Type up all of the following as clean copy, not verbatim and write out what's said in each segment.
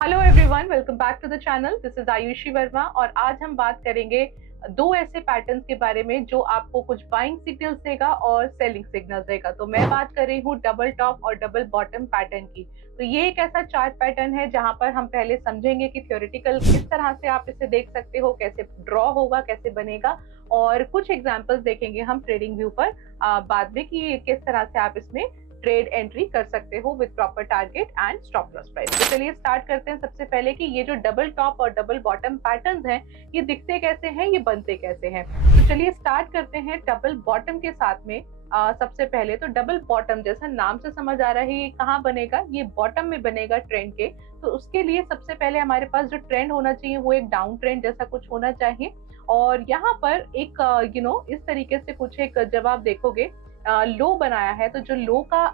Hello everyone, welcome back to the channel. This is Aayushi Verma और आज हम बात करेंगे दो ऐसे पैटर्न्स के बारे में जो आपको कुछ बाइंग सिग्नल्स देगा और सेलिंग सिग्नल्स देगा। तो मैं बात कर रही हूँ डबल टॉप और डबल बॉटम पैटर्न की। तो ये एक ऐसा चार्ट पैटर्न है जहां पर हम पहले समझेंगे कि थ्योरेटिकल किस तरह से आप इसे देख सकते हो, कैसे ड्रॉ होगा, कैसे बनेगा, और कुछ एग्जांपल्स देखेंगे हम ट्रेडिंग व्यू पर बाद में कि किस तरह से आप इसमें ट्रेड एंट्री कर सकते हो with proper target and stop loss price. तो चलिए स्टार्ट करते हैं सबसे पहले कि ये जो डबल टॉप और डबल बॉटम पैटर्न्स हैं ये दिखते कैसे हैं, ये बनते कैसे हैं। तो चलिए स्टार्ट करते हैं डबल बॉटम के साथ में। सबसे पहले तो डबल बॉटम जैसा नाम से समझ आ रहा है ये कहाँ बनेगा, ये बॉटम में बनेगा ट्रेंड के। तो उसके लिए सबसे पहले हमारे पास जो ट्रेंड होना चाहिए वो एक डाउन ट्रेंड जैसा कुछ होना चाहिए। और यहाँ पर एक इस तरीके से कुछ एक जब आप देखोगे लो बनाया है तो जो लो का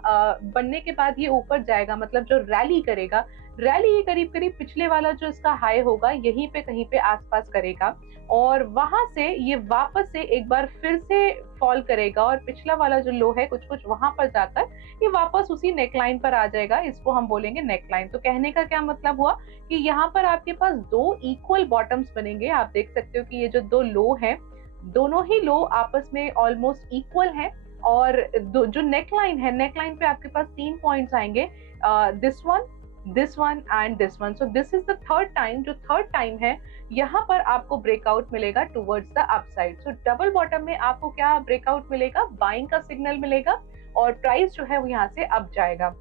बनने के बाद ये ऊपर जाएगा, मतलब जो रैली करेगा, रैली ये करीब करीब पिछले वाला जो इसका हाई होगा यहीं पे कहीं पे आसपास करेगा और वहां से ये वापस से एक बार फिर से फॉल करेगा और पिछला वाला जो लो है कुछ कुछ वहां पर जाकर ये वापस उसी नेकलाइन पर आ जाएगा। इसको हम बोलेंगे नेकलाइन। तो कहने का क्या मतलब हुआ कि यहाँ पर आपके पास दो इक्वल बॉटम्स बनेंगे। आप देख सकते हो कि ये जो दो लो हैं दोनों ही लो आपस में ऑलमोस्ट इक्वल हैं और जो नेकलाइन है, नेकलाइन पे आपके पास 3 पॉइंट्स आएंगे, this one and this one. So this is the third time. जो थर्ड टाइम है यहाँ पर आपको ब्रेकआउट मिलेगा towards the upside. So double bottom में आपको क्या ब्रेकआउट मिलेगा, बाइंग का सिग्नल मिलेगा और प्राइस जो है वो यहाँ से अप जाएगा।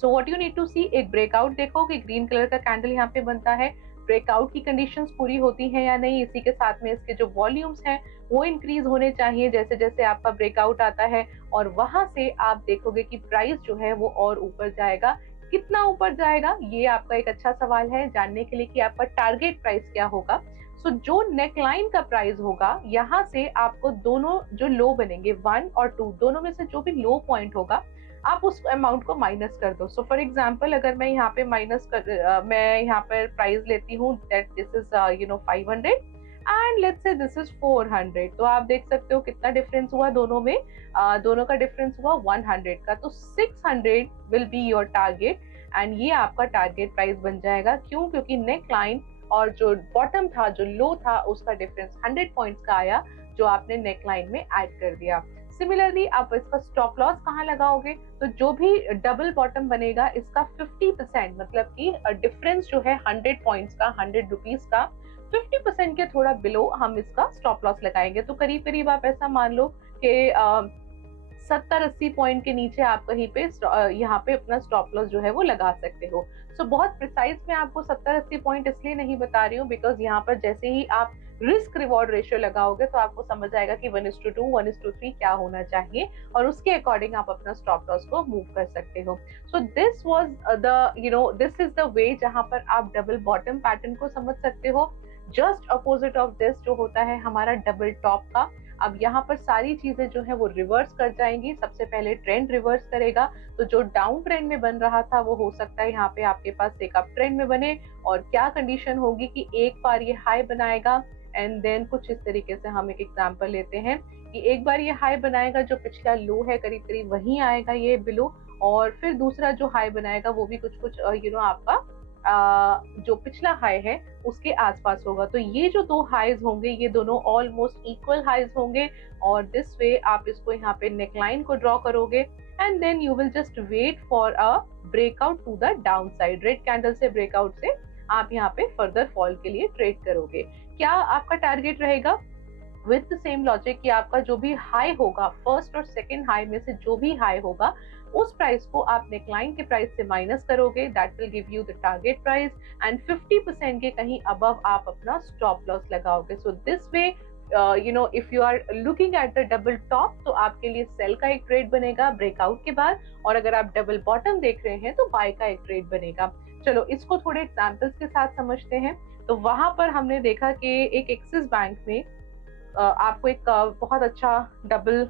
So what you need to see, एक ब्रेकआउट देखो कि ग्रीन कलर का कैंडल यहाँ पे बनता है, ब्रेकआउट की कंडीशंस पूरी होती हैं या नहीं। इसी के साथ में इसके जो वॉल्यूम्स हैं वो इंक्रीज होने चाहिए जैसे जैसे आपका ब्रेकआउट आता है और वहां से आप देखोगे कि प्राइस जो है वो और ऊपर जाएगा। कितना ऊपर जाएगा ये आपका एक अच्छा सवाल है जानने के लिए कि आपका टारगेट प्राइस क्या होगा। सो जो नेकलाइन का प्राइस होगा यहाँ से आपको दोनों जो लो बनेंगे 1 और 2 दोनों में से जो भी लो पॉइंट होगा आप उस अमाउंट को माइनस कर दो। सो फॉर एग्जाम्पल अगर मैं यहाँ पे मैं यहाँ पर प्राइस लेती हूँ that this is 500 and let's say this is 400। तो आप देख सकते हो कितना डिफरेंस हुआ दोनों में, दोनों का डिफरेंस हुआ 100 का। तो 600 will be your target and ये आपका टारगेट प्राइस बन जाएगा। क्यों? क्योंकि नेक लाइन और जो बॉटम था, जो लो था, उसका डिफरेंस 100 पॉइंट्स का आया जो आपने नेक लाइन में ऐड कर दिया। सिमिलरली आप इसका स्टॉप लॉस कहाँ लगाओगे, तो जो भी डबल बॉटम बनेगा इसका 50%, मतलब कि डिफरेंस जो है 100 पॉइंट्स का, 100 रुपीज का, 50% के थोड़ा बिलो हम इसका स्टॉप लॉस लगाएंगे। तो करीब करीब आप ऐसा मान लो कि 70-80 पॉइंट के नीचे आप कहीं पे यहाँ पे अपना स्टॉप लॉस जो है वो लगा सकते हो। सो बहुत प्रिसाइज मैं आपको 70-80 पॉइंट इसलिए नहीं बता रही हूँ बिकॉज यहाँ पर जैसे ही आप रिस्क रिवॉर्ड रेशियो लगाओगे तो आपको समझ आएगा कि 1:2 1:3 क्या होना चाहिए और उसके अकॉर्डिंग आप अपना स्टॉप लॉस को मूव कर सकते हो। So this was this is the way जहां पर आप डबल बॉटम पैटर्न को समझ सकते हो। जस्ट अपोजिट ऑफ दिस जो होता है हमारा डबल टॉप का। अब यहाँ पर सारी चीजें जो है वो रिवर्स कर जाएंगी। सबसे पहले ट्रेंड रिवर्स करेगा, तो जो डाउन ट्रेंड में बन रहा था वो हो सकता है यहाँ पे आपके पास एक अप ट्रेंड में बने। और क्या कंडीशन होगी कि एक बार ये हाई बनाएगा एंड देन कुछ इस तरीके से हम एक एग्जांपल लेते हैं कि एक बार ये हाई बनाएगा, जो पिछला लो है करीब करीब वहीं आएगा ये बिलो, और फिर दूसरा जो हाई बनाएगा वो भी कुछ कुछ आपका जो पिछला हाई है उसके आसपास होगा। तो ये जो दो हाईज होंगे ये दोनों ऑलमोस्ट इक्वल हाईज होंगे और दिस वे आप इसको यहाँ पे नेकलाइन को ड्रॉ करोगे and then you will just wait for a breakout to the down side. Red candle से ब्रेकआउट से आप यहाँ पे फर्दर फॉल के लिए ट्रेड करोगे। क्या आपका टारगेट रहेगा विद द सेम लॉजिक कि आपका जो भी हाई होगा, फर्स्ट और सेकंड हाई में से जो भी हाई होगा उस प्राइस को आप नेकलाइन के प्राइस से माइनस करोगे, that will give you the target price and 50% के कहीं अबव आप अपना स्टॉप लॉस लगाओगे। So this way if you are looking at the double top तो आपके लिए सेल का एक ट्रेड बनेगा ब्रेकआउट के बाद, और अगर आप डबल बॉटम देख रहे हैं तो बाय का एक ट्रेड बनेगा। चलो इसको थोड़े एग्जांपल्स के साथ समझते हैं। तो वहां पर हमने देखा कि एक एक्सिस बैंक में आपको एक बहुत अच्छा डबल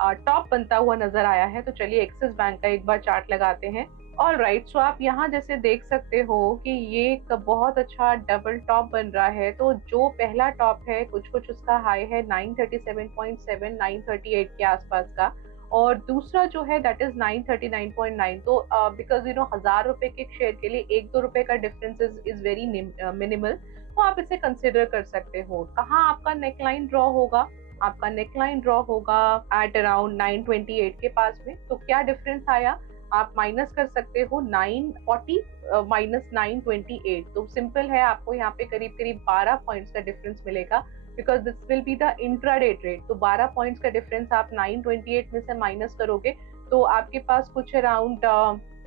टॉप बनता हुआ नजर आया है। तो चलिए एक्सिस बैंक का एक बार चार्ट लगाते हैं। ऑल राइट, सो आप यहाँ जैसे देख सकते हो कि ये एक बहुत अच्छा डबल टॉप बन रहा है। तो जो पहला टॉप है कुछ कुछ उसका हाई है 937.7 938 के आसपास का, और दूसरा जो है दैट इज 939.9। तो बिकॉज 1000 रुपए के शेयर के लिए 1-2 रुपए का डिफरेंस इज वेरी मिनिमल, तो आप इसे कंसिडर कर सकते हो। कहाँ आपका नेकलाइन ड्रॉ होगा? आपका नेकलाइन ड्रॉ होगा एट अराउंड 928 के पास में। तो क्या डिफरेंस आया? आप माइनस कर सकते हो 940 माइनस 928। तो सिंपल है, आपको यहाँ पे करीब करीब 12 पॉइंट्स का डिफरेंस मिलेगा, because this will be the intraday trade. तो 12 पॉइंट्स का डिफरेंस आप 928 में से माइनस करोगे तो आपके पास कुछ अराउंड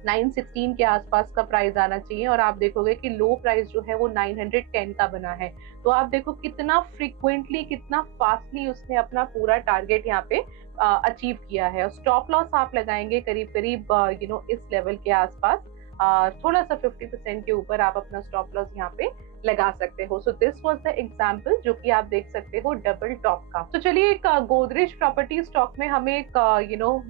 916 के आसपास का प्राइस आना चाहिए, और आप देखोगे कि लो प्राइस जो है वो 910 का बना है। तो आप देखो कितना फ्रिक्वेंटली, कितना फास्टली उसने अपना पूरा टारगेट यहाँ पे अचीव किया है। और स्टॉप लॉस आप लगाएंगे करीब करीब इस लेवल के आसपास, थोड़ा सा 50% के ऊपर आप अपना स्टॉप लॉस यहाँ पे लगा सकते हो। So this was the example जो कि आप देख सकते हो डबल टॉप का। तो चलिए, एक गोदरेज प्रॉपर्टी स्टॉक में हमें एक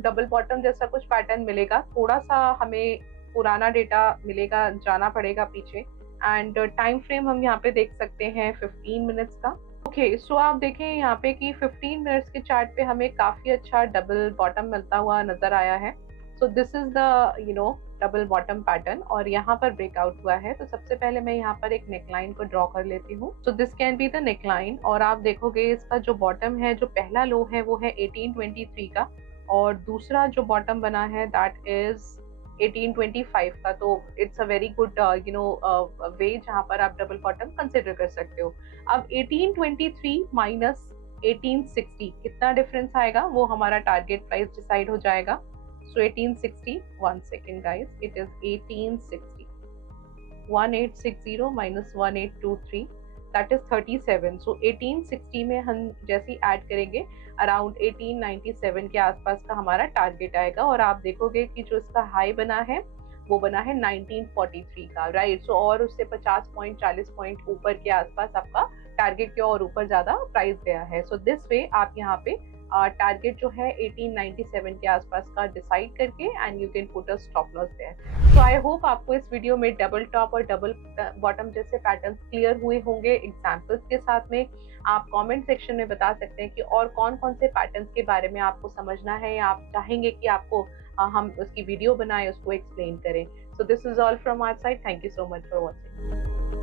डबल बॉटम जैसा कुछ पैटर्न मिलेगा। थोड़ा सा हमें पुराना डेटा मिलेगा, जाना पड़ेगा पीछे, एंड टाइम फ्रेम हम यहाँ पे देख सकते हैं 15 मिनट्स का। ओके, सो आप देखें यहाँ पे कि 15 मिनट्स के चार्ट पे हमें काफी अच्छा डबल बॉटम मिलता हुआ नजर आया है। सो this is the double bottom pattern, और यहाँ पर ब्रेकआउट हुआ है। तो सबसे पहले मैं यहाँ पर एक नेकलाइन को ड्रॉ कर लेती हूँ। So this can be the neckline, और आप देखोगे इसका जो बॉटम है, जो पहला लो है वो है 1823 का, और दूसरा जो बॉटम बना है दैट इज 1825 का। तो it's a very good way जहाँ पर आप डबल बॉटम कंसिडर कर सकते हो। अब 1823 माइनस 1860 कितना डिफरेंस आएगा, वो हमारा टारगेट प्राइस डिसाइड हो जाएगा। So 1860, 1 second guys, it is 1860. 1860 minus 1823, that is 37. So 1860 में हम जैसे ऐड करेंगे अराउंड 1897 के आसपास का हमारा टारगेट आएगा। और आप देखोगे कि जो इसका हाई बना है वो बना है 1943 का, राइट। सो और उससे 50 पॉइंट 40 पॉइंट ऊपर के आसपास आपका टारगेट के और ऊपर ज्यादा प्राइस गया है। सो दिस वे आप यहाँ पे टारगेट जो है 1897 के आसपास का डिसाइड करके, and you can put a stop loss there. So I hope आपको इस वीडियो में डबल टॉप और डबल बॉटम जैसे पैटर्न्स क्लियर हुए होंगे एग्जांपल्स के साथ में। आप कमेंट सेक्शन में बता सकते हैं कि और कौन कौन से पैटर्न्स के बारे में आपको समझना है, या आप चाहेंगे कि आपको हम उसकी वीडियो बनाएं, उसको एक्सप्लेन करें। So this is all from our side. Thank you so much for watching.